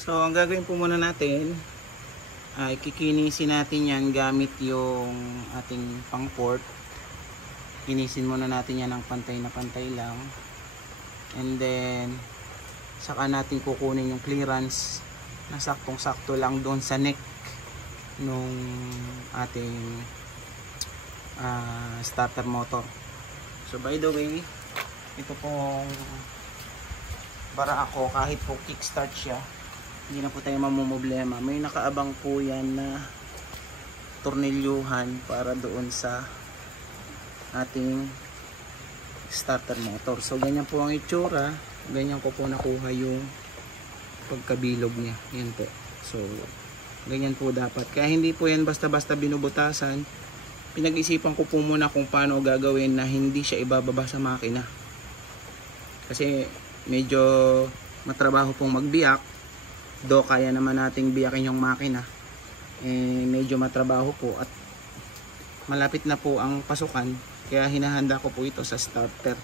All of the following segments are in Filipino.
So ang gagawin po muna natin ay kikinisin natin yan gamit yung ating pang port. Kinisin muna natin yan ng pantay na pantay lang, and then saka natin kukunin yung clearance na saktong sakto lang doon sa neck nung ating starter motor. So by the way, ito pong bara ako, kahit po kickstart siya, hindi na po tayo mamumblema. May nakaabang po yan na tornilyuhan para doon sa ating starter motor. So ganyan po ang itsura, ganyan ko po nakuha yung pagkabilog niya. Yan po. So ganyan po dapat. Kaya hindi po yan basta-basta binubutasan. Pinag-isipan ko po muna kung paano gagawin na hindi siya ibababa sa makina. Kasi medyo matrabaho pong magbiyak. Do kaya naman nating biyakin yung makina. Medyo matrabaho po at malapit na po ang pasukan. Kaya hinahanda ko po ito sa starter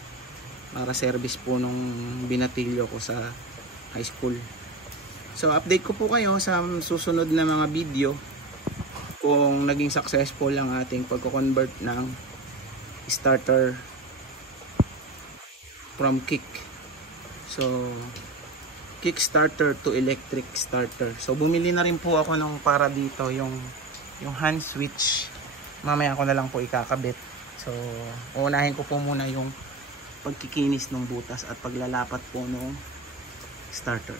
para service po nung binatilyo ko sa high school. So update ko po kayo sa susunod na mga video kung naging successful ang ating pagko-convert ng starter from kick. So kick starter to electric starter. So bumili na rin po ako ng para dito yung hand switch. Mamaya ko na lang po ikakabit. So uunahin ko po muna yung pagkikinis ng butas at paglalapat po ng starter.